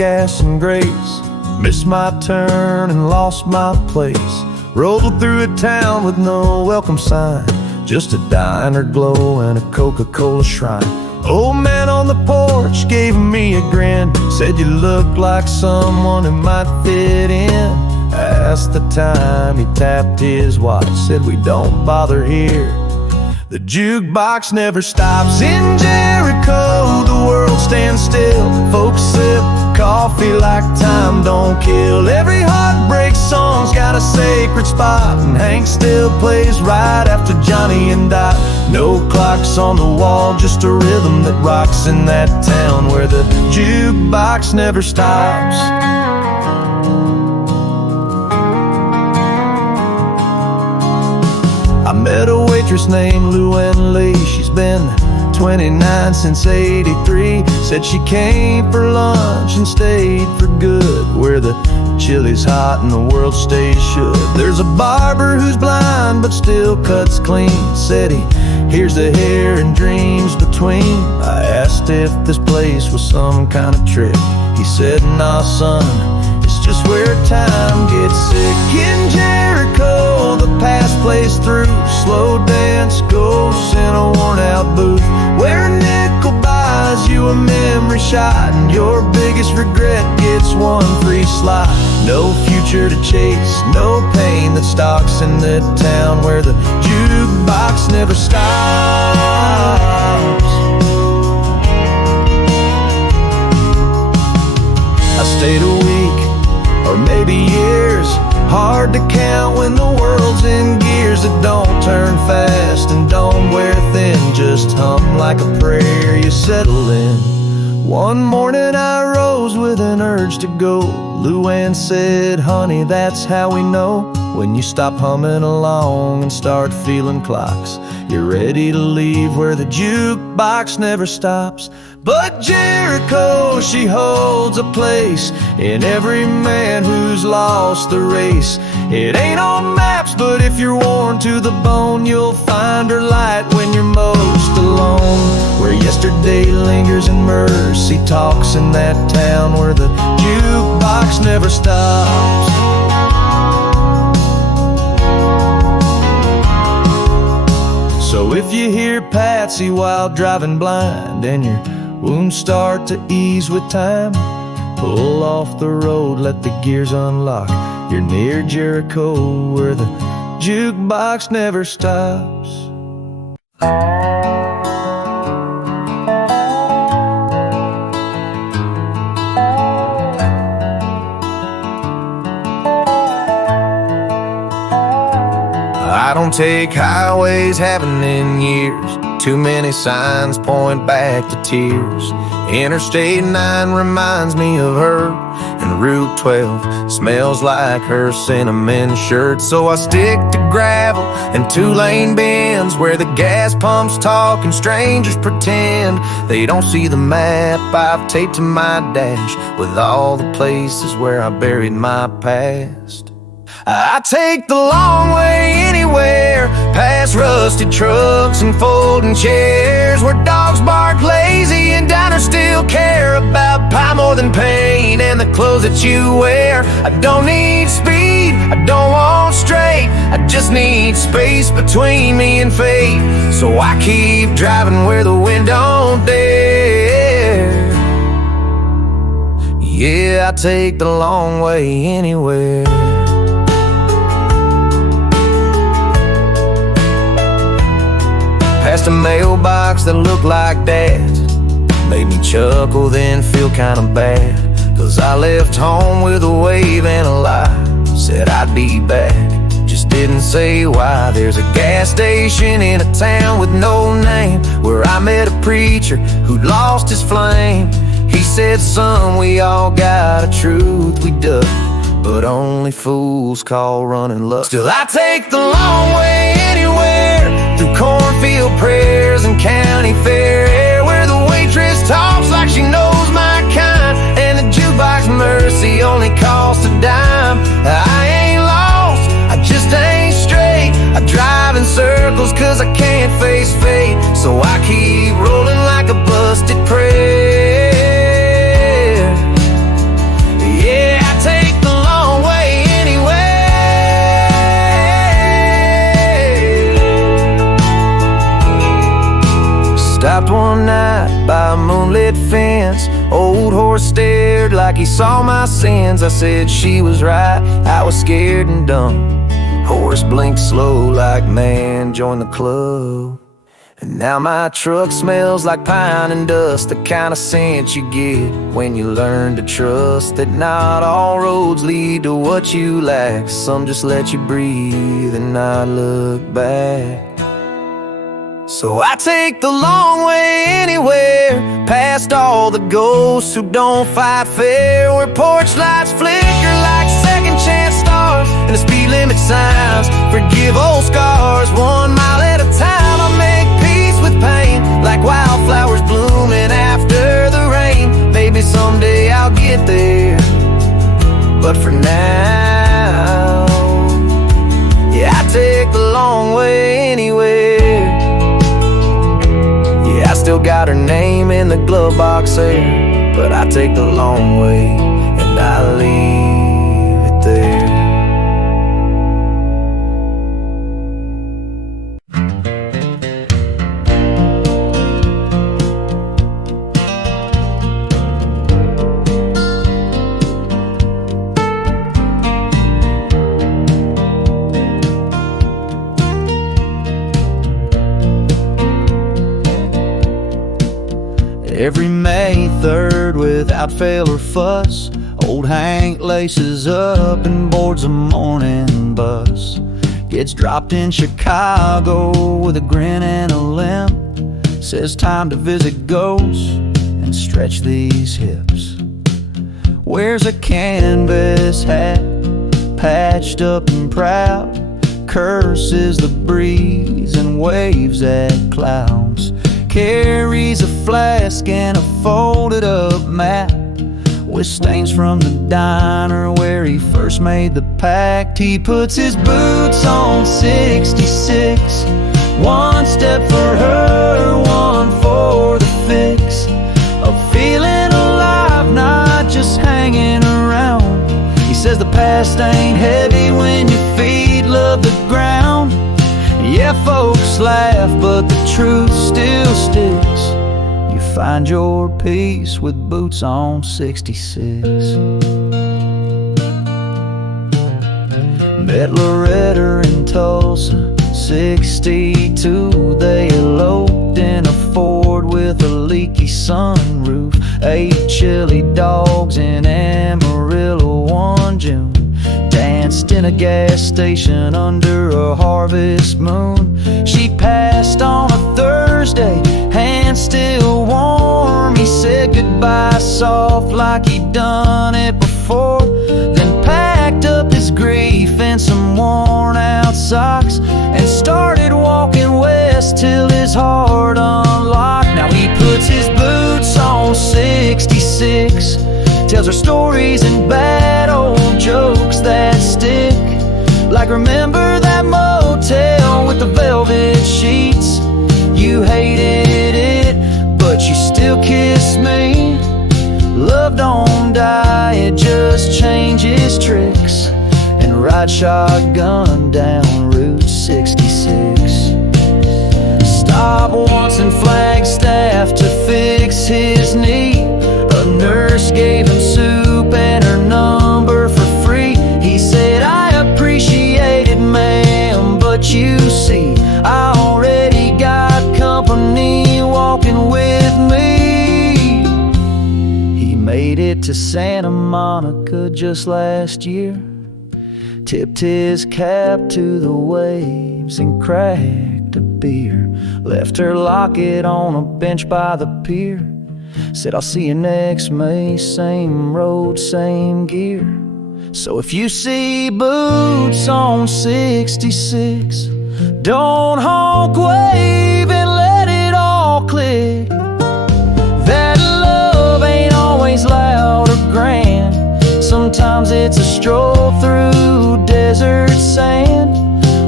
gas and grace. Missed my turn and lost my place. Rolled through a town with no welcome sign, just a diner glow and a Coca-Cola shrine. Old man on the porch gave me a grin, said you look like someone who might fit in. I asked the time, he tapped his watch, said we don't bother here. The jukebox never stops in Jericho. The world stands still. Folks sip coffee like time don't kill. Every heartbreak song's got a sacred spot, and Hank still plays right after Johnny and Dot. No clocks on the wall, just a rhythm that rocks in that town where the jukebox never stops. I met a waitress named Luann Lee. She's been 29 since '83. Said she came for lunch and stayed for good, where the chili's hot and the world stays should. There's a barber who's blind but still cuts clean. Said he hears the hair and dreams between. I asked if this place was some kind of trick. He said, nah son, it's just where time gets sick. In Jericho, the past plays through. Slow dance ghosts in a worn out booth, where a nickel buys you a memory shot, and your biggest regret gets one free slot. No future to chase, no pain that stalks in the town where the jukebox never stops. I stayed a week, or maybe years, hard to count when the world's in gears that don't turn fast and don't wear thin. Just hum like a prayer, you settle in. One morning I rose with an urge to go. Luann said, honey, that's how we know when you stop humming along and start feeling clocks. You're ready to leave where the jukebox never stops. But Jericho, she holds a place in every man who's lost the race. It ain't on maps, but if you're worn to the bone, you'll find her light when you're most alone. Where yesterday lingers and mercy talks in that town where the jukebox never stops. So if you hear Patsy while driving blind and your wounds start to ease with time, pull off the road, let the gears unlock. You're near Jericho where the jukebox never stops. I don't take highways, haven't in years. Too many signs point back to tears. Interstate 9 reminds me of her, and Route 12 smells like her cinnamon shirt. So I stick to gravel and 2-lane bends where the gas pumps talk and strangers pretend they don't see the map I've taped to my dash with all the places where I buried my past. I take the long way anywhere, past rusted trucks and folding chairs, where dogs bark lazy and diners still care about pie more than pain and the clothes that you wear. I don't need speed, I don't want straight, I just need space between me and fate. So I keep driving where the wind don't dare. Yeah, I take the long way anywhere. Past a mailbox that looked like Dad's, made me chuckle then feel kinda bad. Cause I left home with a wave and a lie, said I'd be back, just didn't say why. There's a gas station in a town with no name where I met a preacher who'd lost his flame. He said, son, we all got a truth we duck, but only fools call running luck. Still I take the long way anywhere, through cornfield prayers and county fair air, where the waitress talks like she knows my kind, and the jukebox mercy only costs a dime. I ain't lost, I just ain't straight, I drive in circles cause I can't face fate. So I keep rolling like a busted prayer. fence. Old horse stared like he saw my sins. I said she was right, I was scared and dumb. Horse blinked slow like, man, join the club. And now my truck smells like pine and dust, the kind of scent you get when you learn to trust that not all roads lead to what you lack. Some just let you breathe and not look back. So I take the long way anywhere, past all the ghosts who don't fight fair, where porch lights flicker like second chance stars and the speed limit signs forgive old scars. 1 mile at a time I make peace with pain, like wildflowers blooming after the rain. Maybe someday I'll get there, but for now, yeah, I take the long way anywhere. I still got her name in the glove box there, but I take the long way and I leave it there. Every May 3rd, without fail or fuss, old Hank laces up and boards a morning bus. Gets dropped in Chicago with a grin and a limp. Says time to visit ghosts and stretch these hips. Wears a canvas hat, patched up and proud. Curses the breeze and waves at clouds. Carries a flask and a folded up map with stains from the diner where he first made the pact. He puts his boots on 66, one step for her, one for the fix of feeling alive, not just hanging around. He says the past ain't heavy when your feet love the ground. Yeah, folks laugh, but the truth still sticks. You find your peace with boots on 66. Met Loretta in Tulsa, 62. They eloped in a Ford with a leaky sunroof. Ate chili dogs in Amarillo one June. Danced in a gas station under a harvest moon. She passed on a Thursday, hands still warm. He said goodbye soft like he'd done it before, then packed up his grief and some worn out socks and started walking west till his heart unlocked. Now he puts his boots on 66, tells her stories and bad old jokes that stick. Like, remember that motel with the velvet sheets? You hated it, but you still kissed me. Love don't die, it just changes tricks. And ride shotgun down Route 66. Stop once in Flagstaff to fix his knee. A nurse gave him soup and her number for free. He said, I appreciate it, ma'am, but you see, I already got company walking with me. He made it to Santa Monica just last year, tipped his cap to the waves and cracked a beer. Left her locket on a bench by the pier. Said, I'll see you next May, same road, same gear. So if you see boots on 66, don't honk, wave, and let it all click. That love ain't always loud or grand. Sometimes it's a stroll through desert sand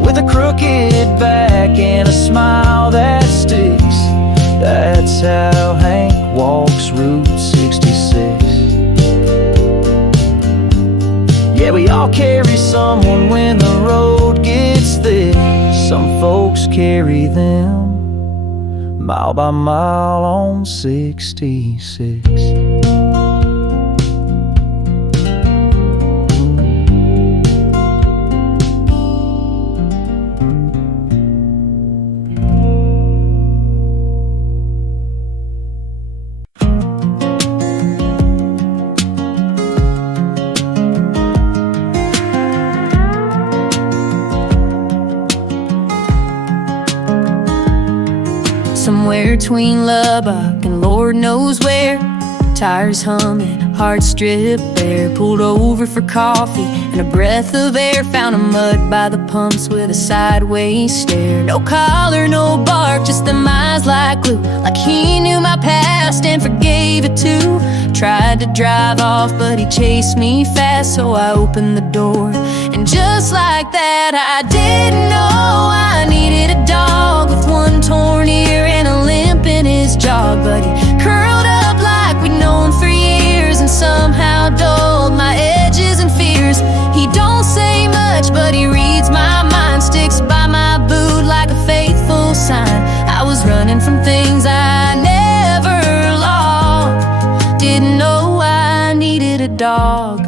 with a crooked back and a smile that sticks. That's how Hank walks Route 66. Yeah, we all carry someone when the road gets thick. Some folks carry them mile by mile on 66. Somewhere between Lubbock and Lord knows where, tires humming, heart stripped bare. Pulled over for coffee and a breath of air. Found a mud by the pumps with a sideways stare. No collar, no bark, just them eyes like glue. Like he knew my past and forgave it too. Tried to drive off but he chased me fast, so I opened the door. And just like that I didn't know I needed a dog with one torn ear and a limp in his jaw. But he curled up like we'd known for years and somehow dulled my edges and fears. He don't say much but he reads my mind, sticks by my boot like a faithful sign. I was running from things I never lost, didn't know I needed a dog.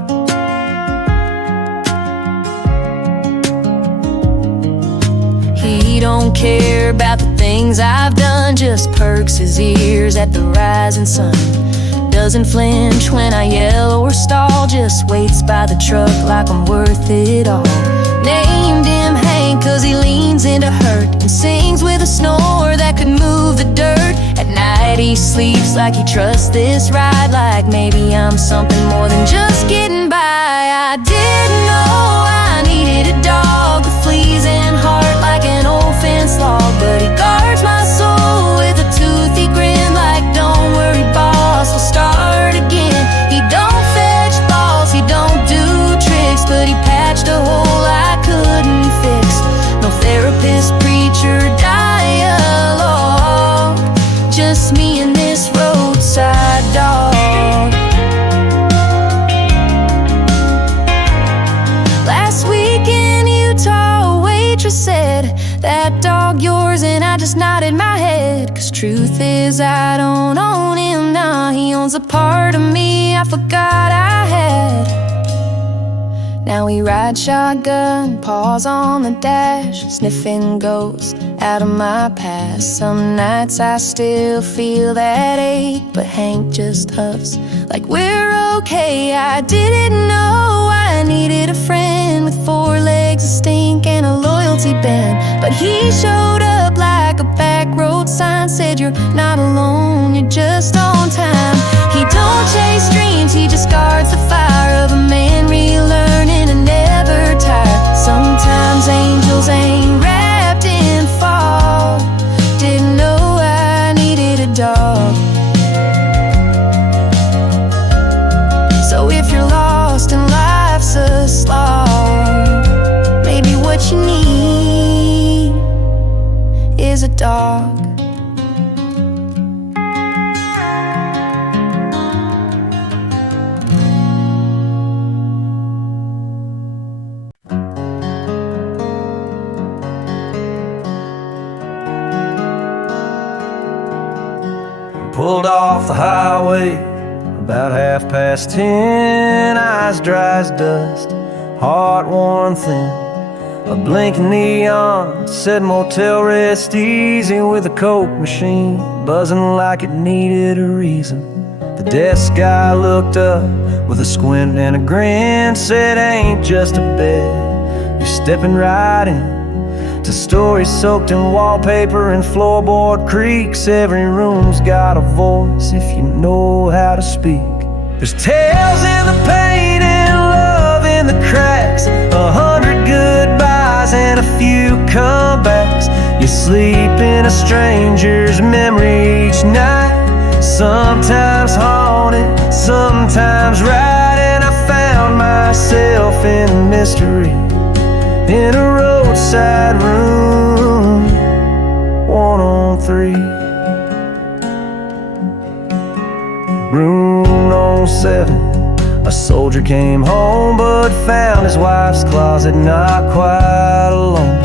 He don't care about the things I've done, just perks his ears at the rising sun. Doesn't flinch when I yell or stall, just waits by the truck like I'm worth it all. Named him Hank cause he leans into hurt and sings with a snore that could move the dirt. At night he sleeps like he trusts this ride, like maybe I'm something more than just getting by. I didn't know I needed a dog with fleas and heart like an old fence log. But he guards my soul with a toothy grin like don't worry boss, we'll start again. He don't fetch balls, he don't do tricks, but he patched a hole I couldn't fix. No therapist, preacher, dialogue, just me and this roadside dog. Last week in Utah, a waitress said, "That dog yours?" And I just nodded my head, cause truth is I don't own him, nah. He owns a part of me I forgot I had. Now we ride shotgun, paws on the dash, sniffing ghosts out of my past. Some nights I still feel that ache, but Hank just huffs like we're okay. I didn't know I needed a friend with 4 legs, a stink, and a loyalty band. But he showed up like a back road sign, said you're not alone, you're just on time. He don't chase dreams, he just guards the fire of a man relearning and never tired. Sometimes angels ain't wrapped in fog, didn't know I needed a dog. So if you're lost and life's a slog, maybe what you need is a dog. Pulled off the highway about 10:30, eyes dry as dust, heart worn thin. A blinking neon said motel rest easy, with a coke machine buzzing like it needed a reason. The desk guy looked up with a squint and a grin, said ain't just a bed, you're stepping right in to stories soaked in wallpaper and floorboard creaks. Every room's got a voice if you know how to speak. There's tales in the pain and love in the cracks, 100 goodbyes and a few comebacks. You sleep in a stranger's memory each night, sometimes haunted, sometimes right. And I found myself in a mystery, in a roadside room, 103. Room 7, a soldier came home but found his wife's closet not quite alone.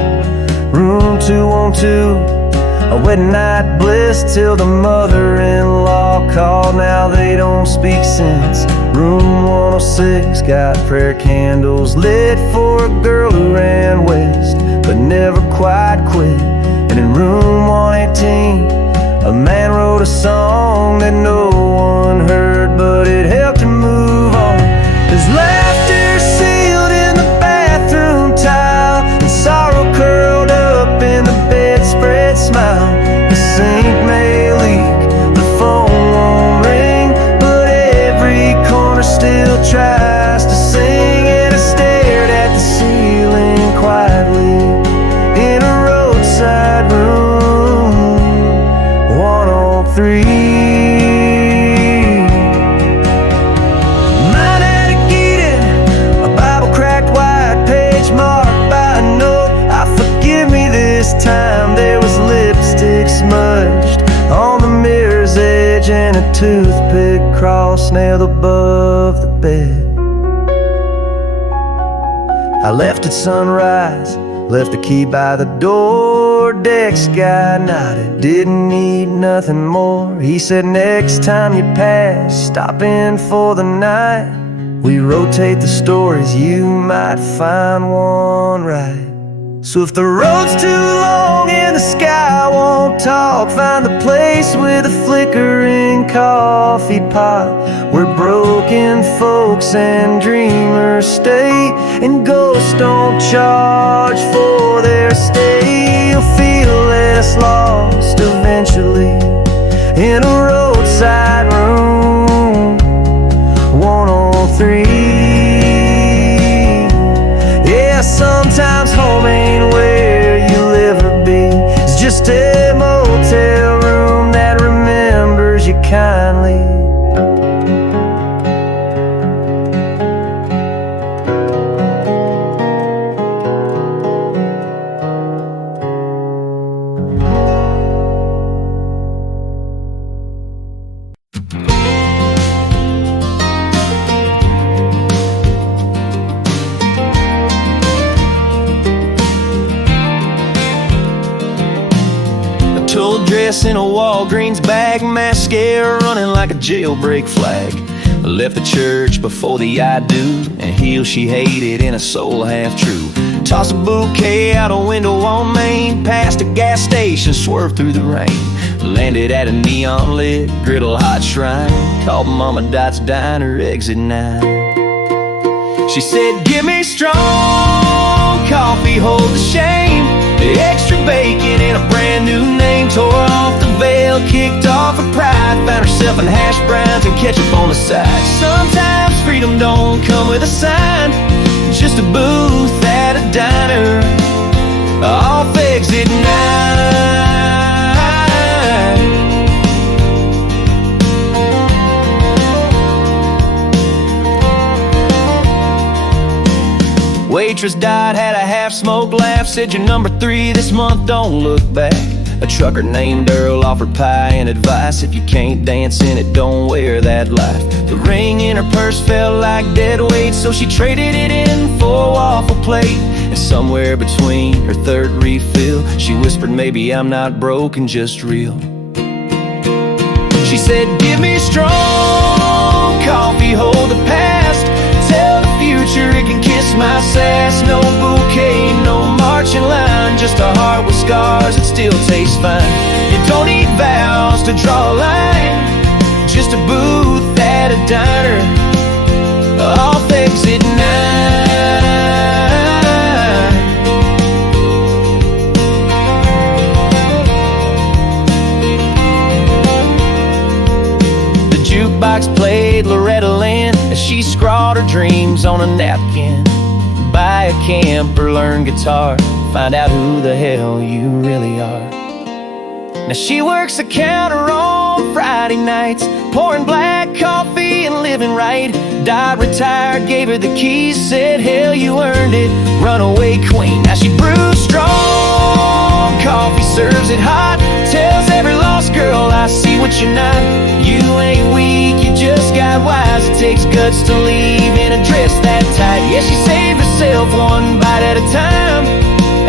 Room 212, A wedding night bliss till the mother-in-law called. Now they don't speak since. Room 106 got prayer candles lit for a girl who ran west but never quite quit. And in room 118, a man wrote a song that no one heard, but it helped him move on. There's laughter sealed in the bathroom tile, and sorrow curled up in the bedspread smile. The sink may leak, the phone won't ring, but every corner still tries to sing. And I stared at the ceiling quietly in a roadside room 103. Mine had a Eden, a Bible cracked white page marked by a note. Ah, forgive me this time. There was lipstick smudged on the mirror's edge and a toothpick cross nailed above the bed. I left at sunrise, left the key by the door. Deck's guy nodded, didn't need nothing more. He said next time you pass, stop in for the night. We rotate the stories, you might find one right. So if the road's too long and the sky won't talk, find the place with a flickering coffee pot, where broken folks and dreamers stay, and ghosts don't charge for their stay. You'll feel less lost eventually in a roadside room 103. Yeah, sometimes home ain't where you'll ever be. It's just a motel room that remembers you kindly. Dress in a Walgreens bag, mascara running like a jailbreak flag. Left the church before the I do, and heels she hated in a soul half true. Tossed a bouquet out a window on Main, past a gas station, swerved through the rain. Landed at a neon lit griddle hot shrine, called Mama Dot's Diner, exit 9. She said, give me strong coffee, hold the shame, the extra bacon and a brand new name. Tore off the veil, kicked off her pride, found herself in hash browns and ketchup on the side. Sometimes freedom don't come with a sign, just a booth at a diner off exit 9. Waitress died, had a half-smoked laugh, said you're number 3 this month, don't look back. A trucker named Earl offered pie and advice, if you can't dance in it, don't wear that life. The ring in her purse felt like dead weight, so she traded it in for a waffle plate. And somewhere between her third refill, she whispered, maybe I'm not broken, just real. She said, give me strong coffee, hold the past, tell the future it can kiss my sass. No bouquet, no marching line, just a heart with scars that still tastes fine. You don't need vows to draw a line, just a booth at a diner off exit 9. The jukebox played Loretta Lynn as she scrawled her dreams on a napkin. Buy a camper, learn guitar, find out who the hell you really are. Now she works the counter on Friday nights, pouring black coffee and living right. Died retired, gave her the keys, said hell you earned it, runaway queen. Now she brews strong coffee, serves it hot, tells every lost girl I see what you're not. You ain't weak, you just got wise. It takes guts to leave in a dress that tight. Yeah, she saved herself one bite at a time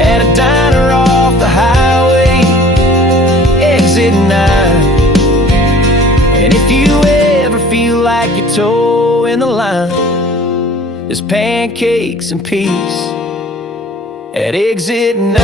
at a diner off the highway exit 9. And if you ever feel like you're toeing the line, there's pancakes and peace at exit 9.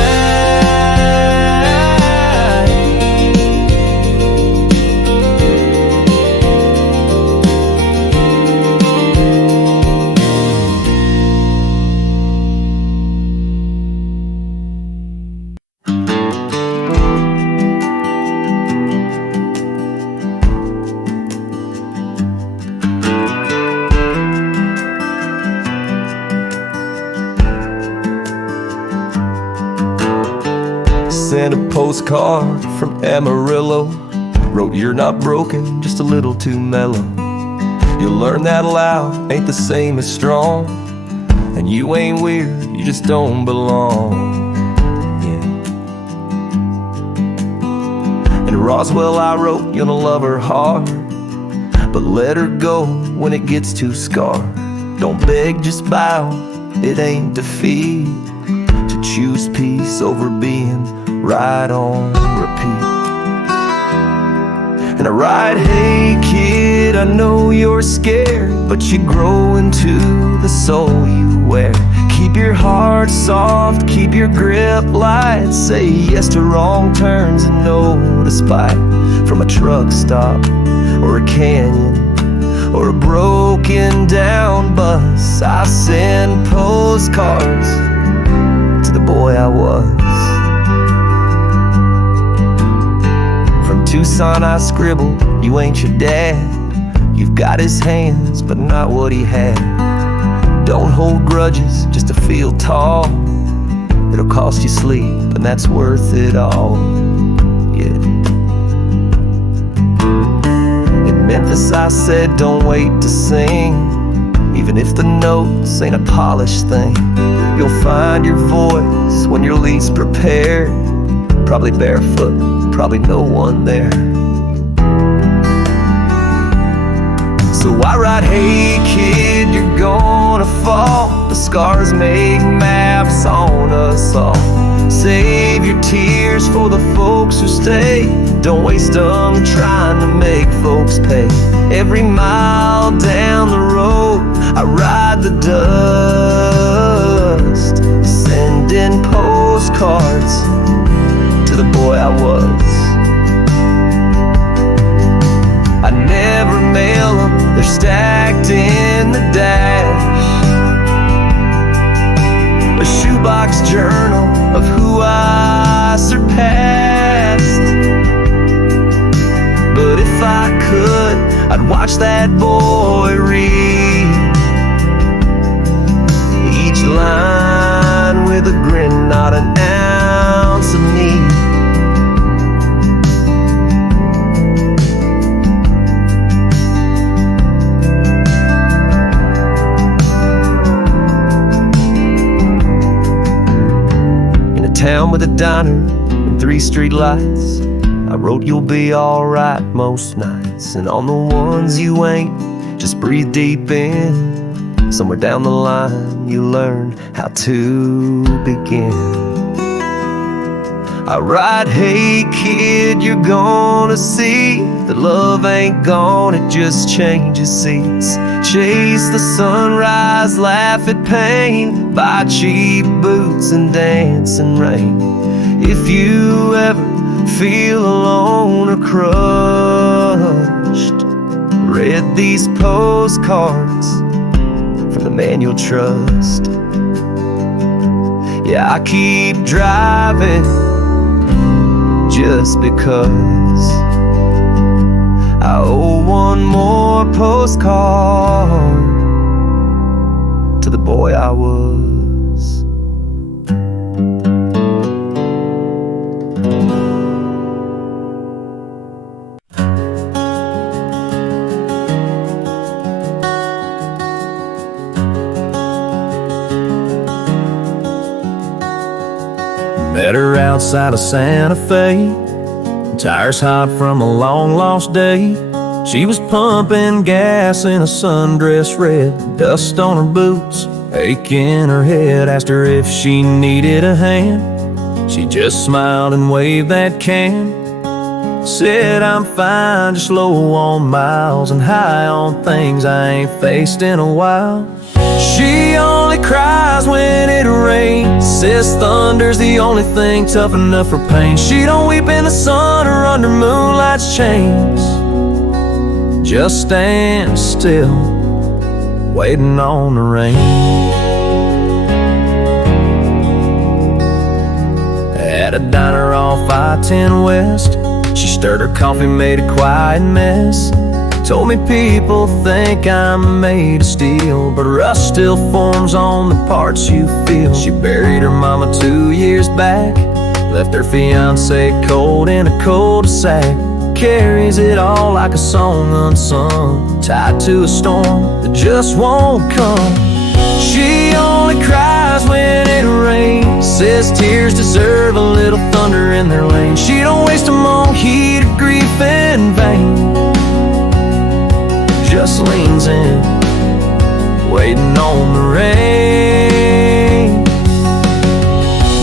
Sent a postcard from Amarillo. Wrote, "You're not broken, just a little too mellow. You'll learn that loud ain't the same as strong. And you ain't weird, you just don't belong." Yeah. In Roswell I wrote, "You're gonna love her hard, but let her go when it gets too scarred. Don't beg, just bow, it ain't defeat to choose peace over being right on repeat." And I write, "Hey kid, I know you're scared, but you grow into the soul you wear. Keep your heart soft, keep your grip light. Say yes to wrong turns and no to spite. From a truck stop or a canyon or a broken down bus, I send postcards to the boy I was. From Tucson I scribble, you ain't your dad. You've got his hands, but not what he had. Don't hold grudges just to feel tall. It'll cost you sleep, and that's worth it all." Yeah. In Memphis I said, "Don't wait to sing, even if the notes ain't a polished thing. You'll find your voice when you're least prepared. Probably barefoot, probably no one there." So I write, "Hey kid, you're gonna fall. The scars make maps on us all. Save your tears for the folks who stay. Don't waste them trying to make folks pay. Every mile down the road, I ride the dust, sending postcards to the boy I was. I never mail them, they're stacked in the dash. A shoebox journal of who I surpassed. But if I could, I'd watch that boy read each line with a grin, not an ounce of need." Town with a diner and 3 street lights, I wrote, "You'll be alright most nights. And on the ones you ain't, just breathe deep in. Somewhere down the line you learn how to begin." I write, "Hey kid, you're gonna see that love ain't gone, it just changes seats. Chase the sunrise, laugh at pain, buy cheap boots and dance in rain. If you ever feel alone or crushed, read these postcards from the man you'll trust. Yeah, I keep driving just because I owe one more postcard to the boy I was." Met her outside of Santa Fe, tires hot from a long lost day. She was pumping gas in a sundress red, dust on her boots, ache in her head. Asked her if she needed a hand, she just smiled and waved that can. Said I'm fine, just low on miles and high on things I ain't faced in a while. She only cries when it rains, says thunder's the only thing tough enough for pain. She don't weep in the sun or under moonlight's chains, just stand still, waiting on the rain. At a diner off I-10 West, she stirred her coffee, made a quiet mess. Told me people think I'm made of steel, but rust still forms on the parts you feel. She buried her mama 2 years back, left her fiancé cold in a cul-de-sac. Carries it all like a song unsung, tied to a storm that just won't come. She only cries when it rains, says tears deserve a little thunder in their lane. She don't waste them on heat or grief in vain, just leans in, waiting on the rain.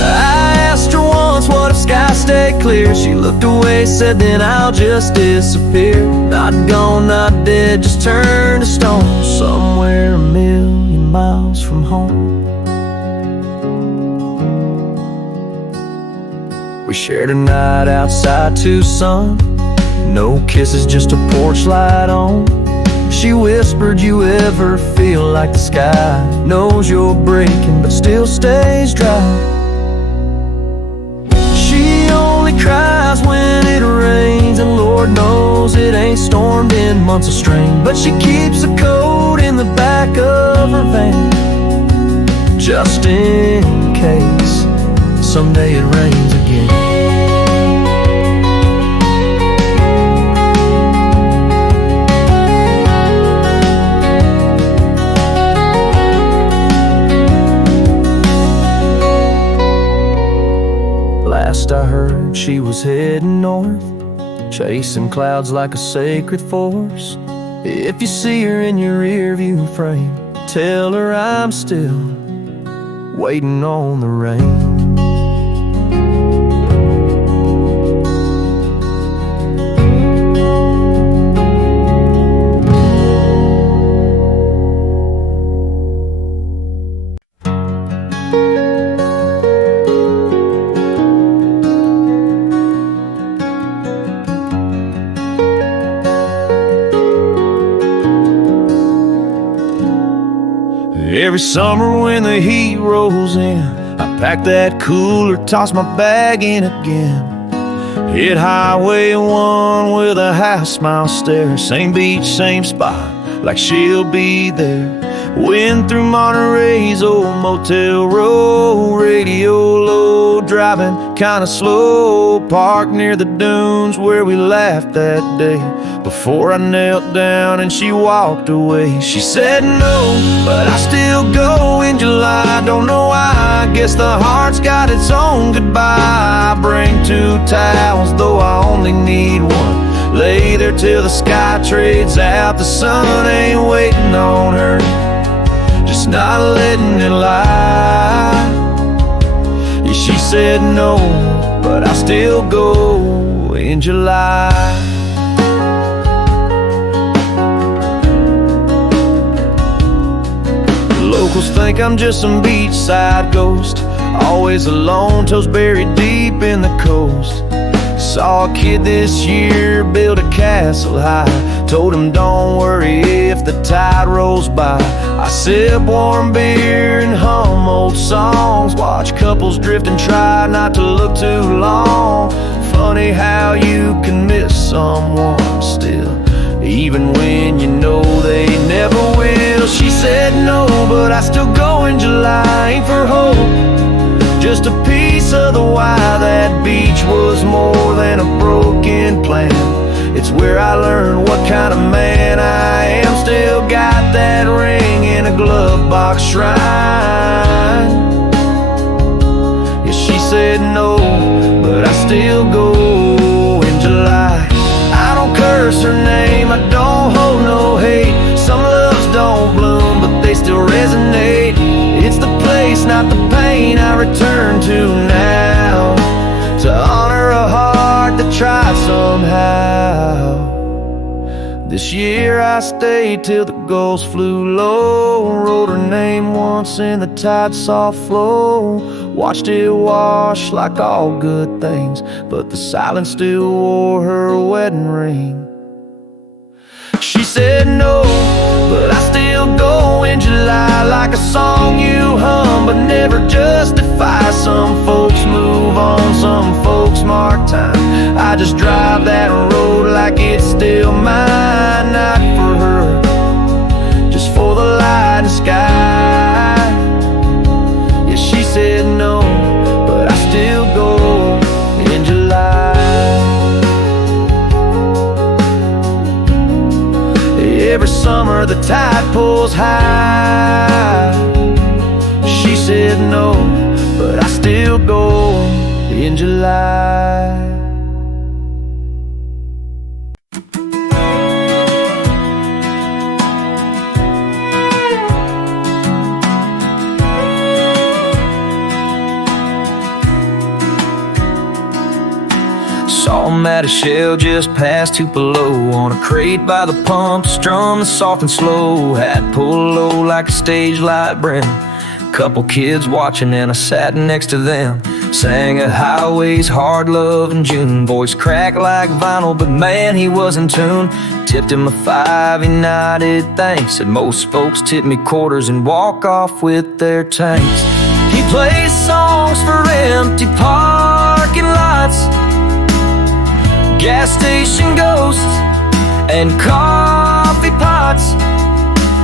I asked her once, what if skies stay clear? She looked away, said then I'll just disappear. Not gone, not dead, just turn to stone, somewhere a million miles from home. We shared a night outside Tucson, no kisses, just a porch light on. She whispered, you ever feel like the sky knows you're breaking but still stays dry? She only cries when it rains, and Lord knows it ain't stormed in months of strain. But she keeps a coat in the back of her van, just in case someday it rains again. Last I heard, she was heading north, chasing clouds like a sacred force. If you see her in your rearview frame, tell her I'm still waiting on the rain. Every summer when the heat rolls in, I pack that cooler, toss my bag in again. Hit Highway 1 with a half-mile stare. Same beach, same spot, like she'll be there. Wind through Monterey's old motel row, radio low, driving kinda slow. Parked near the dunes where we laughed that day, before I knelt down and she walked away. She said no, but I still go in July. Don't know why, I guess the heart's got its own goodbye. I bring 2 towels, though I only need one. Lay there till the sky trades out. The sun ain't waiting on her, just not letting it lie. Yeah, she said no, but I still go in July. Locals think I'm just some beachside ghost, always alone, toes buried deep in the coast. Saw a kid this year build a castle high, told him don't worry if the tide rolls by. I sip warm beer and hum old songs, watch couples drift and try not to look too long. Funny how you can miss someone still, even when you know they never will. She said no, but I still go in July. Ain't for hope, just a piece of the why. That beach was more than a broken plan. It's where I learned what kind of man I am. Still got that ring in a glove box shrine. Yeah, she said no, but I still go in July. I don't curse her name, I don't hold no hate. Some loves don't bloom, but they still resonate. It's the place, not the pain, I return to now, to honor a heart that tries somehow. This year I stayed till the gulls flew low, wrote her name once in the tide soft flow, watched it wash like all good things, but the silence still wore her wedding ring. She said no, but I still go in July, like a song you hum but never justify. Some folks move on, some folks mark time. I just drive that road like it's still mine, not for her, just for the light and sky. Yeah, she said no, but I still go in July. Every summer the tide pulls high. She said no, but I still go in July. Saw him at a shell just past Tupelo, on a crate by the pump, strumming soft and slow. Hat pulled low like a stage light brim. Couple kids watching and I sat next to them. Sang a Highways, Hard Love in June. Voice cracked like vinyl, but man, he was in tune. Tipped him a 5, he nodded thanks. Said most folks tip me quarters and walk off with their tanks. He plays songs for empty parking lots, gas station ghosts, and coffee pots.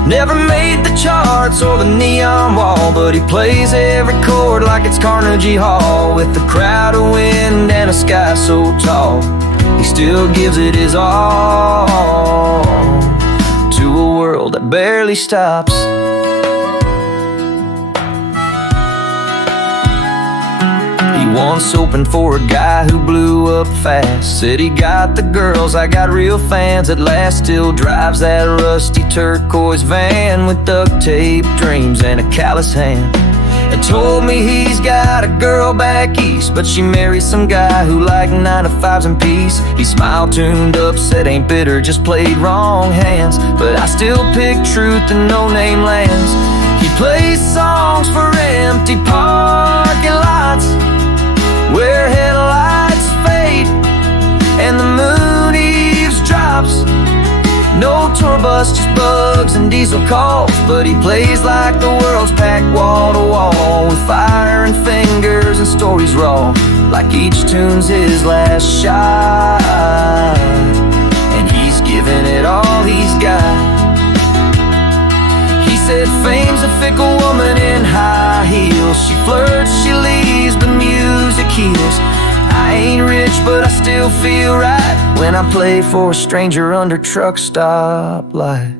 Never made the charts or the neon wall, but he plays every chord like it's Carnegie Hall. With a crowd of wind and a sky so tall, he still gives it his all to a world that barely stops. He once opened for a guy who blew up fast. Said he got the girls, I got real fans at last. Still drives that rusty turquoise van with duct tape dreams and a callous hand. And told me he's got a girl back east, but she married some guy who liked 9 to 5s in peace. He smiled, tuned up, said ain't bitter, just played wrong hands. But I still pick truth in no-name lands. He plays songs for empty parking lots, where headlights fade and the moon eavesdrops. No tour bus, just bugs and diesel calls, but he plays like the world's packed wall to wall, with fire and fingers and stories raw, like each tune's his last shot, and he's giving it all he's got. He said fame's a fickle woman in high heels. She flirts, she leaves, but music heals. I ain't rich, but I still feel right when I play for a stranger under truck stoplight.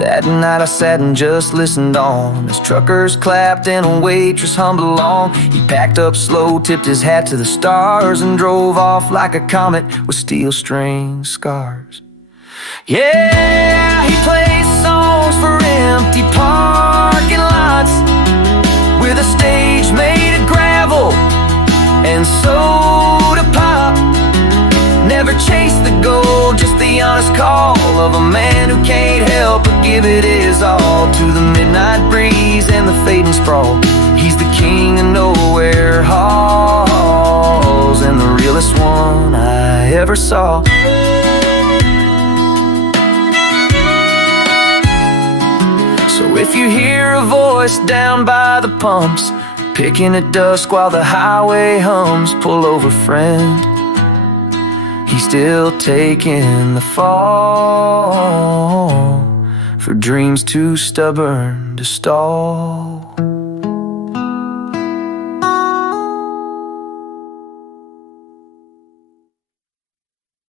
That night I sat and just listened on as truckers clapped and a waitress hummed along. He packed up slow, tipped his hat to the stars, and drove off like a comet with steel string scars. Yeah, he plays songs for empty parking lots, with a stage made of gravel and soda pop. Never chase the gold, just the honest call of a man who can't help but give it his all to the midnight breeze and the fading sprawl. He's the king of nowhere halls, and the realest one I ever saw. So if you hear a voice down by the pumps, picking at dusk while the highway hums, pull over, friend. He's still taking the fall for dreams too stubborn to stall.